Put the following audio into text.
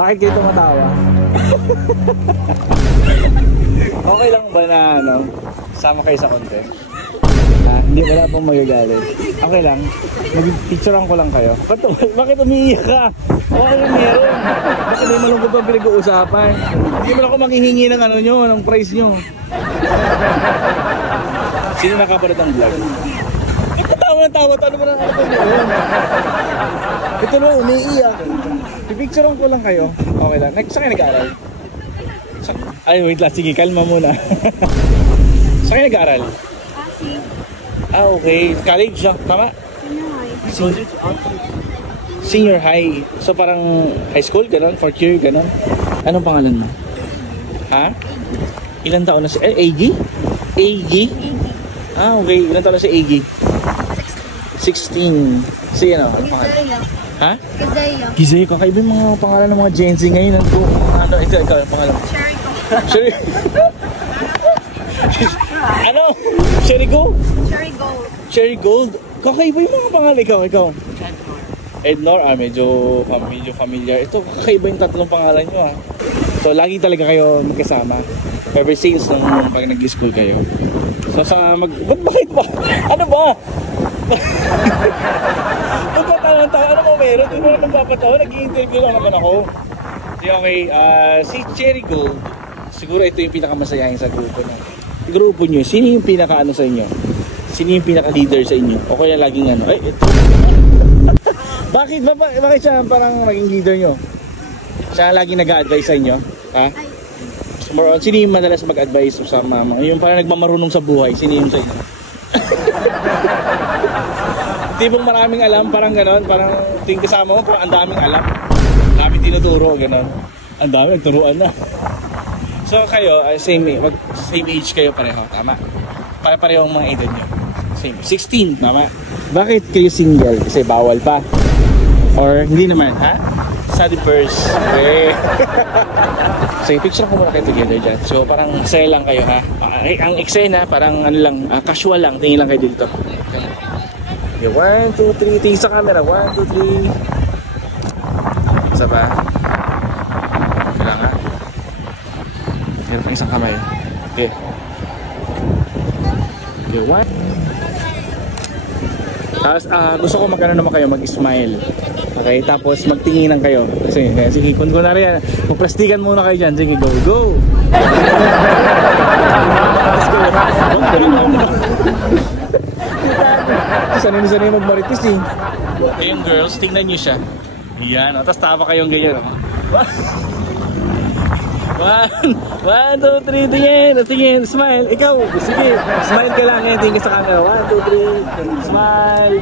Bakit kayo tumatawa? Okay lang ba na ano, sama kayo sa content? Hindi, wala pong magagalit. Okay lang. Mag-picturean ko lang kayo. Bakit umiiyak ka? Okay lang meron. Bakit may malungkot pang pinag-uusapan? Hindi mo ako manghihingi ng ano nyo, ng price nyo. Sino nakapanood ng vlog? Tawa ng tawa. Ano ba ng ano pa meron? Ito naman, umiiyak. Pipicturean ko lang kayo. Okay lang. Saan kayo nag-aaral? Ay, wait lang. Sige, kalma muna. Saan kayo nag-aaral? Okay. College, no? Tama? Senior high. So parang high school, gano'n? Fourth year, gano'n? Anong pangalan mo? Ha? Ilan taon na si... AG? AG? Okay. Ilan taon na si AG? 16. Sige, ano? Anong pangalan? Ha? Kizaya. Kizaya. Kakaiba yung mga pangalan ng mga Gen Z ngayon. Ano? Ito, ikaw yung pangalan. Sherry. Ano? Sherry Go? Cherry Gold. Cherry Gold? Kakaiba yung mga pangalan. Ikaw. Ednor, medyo familiar. Ito, kakaiba yung tatlong pangalan nyo. So, lagi talaga kayo magkasama. Ever since nung pag nag-school kayo. So, bakit ba? Ano ba? Magpatawa-tawa. Ano mo meron? Hindi mo na magpapatawa. Nag-i-interview lang naman ako. Okay, si Cherry Gold, siguro ito yung pinakamasayahin sa grupo na. Grupo nyo, sino yung pinaka-ano sa inyo? Sino yung pinaka-leader sa inyo? O kaya laging ano? Ay, ito. Bakit siya parang maging leader nyo? Siya laging nag-a-advise sa inyo? Ha? So, sino yung madalas mag-advise sa mama? Yung parang nagmamarunong sa buhay, sino yung sa inyo? Tipong maraming alam, parang gano'n, parang tingin kasama mo, parang ang daming alam. Dami tinuturo, gano'n. Ang dami, nagturuan na. So kayo, same age kayo pareho, tama? Pareho ang mga edad nyo. Same, 16, tama? Bakit kayo single? Kasi bawal pa? Or hindi naman, ha? Study first. Okay. So picture ko muna kayo together dyan. So parang saya lang kayo, ha? Ang eksena, parang ano lang, casual lang. Tingin lang kayo dito. Okay, 1, 2, 3. Tingin sa camera. 1, 2, 3. Isa pa. Kailangan. Meron pang isang kamay. Okay. Okay, what? Tapos, gusto ko magkano naman kayo, mag-smile. Okay, tapos magtinginan kayo. Sige, kung kunwari yan, magplastikan muna kayo dyan. Sige, go! Let's go. Sanay magmaritis eh. Kayong girls, tingnan nyo siya. Yan, tapos tawa kayong ganyan. 1, 2, 3, tingin, smile. Ikaw, sige, smile ka lang, tingin ka sa camera. 1, 2, 3, smile.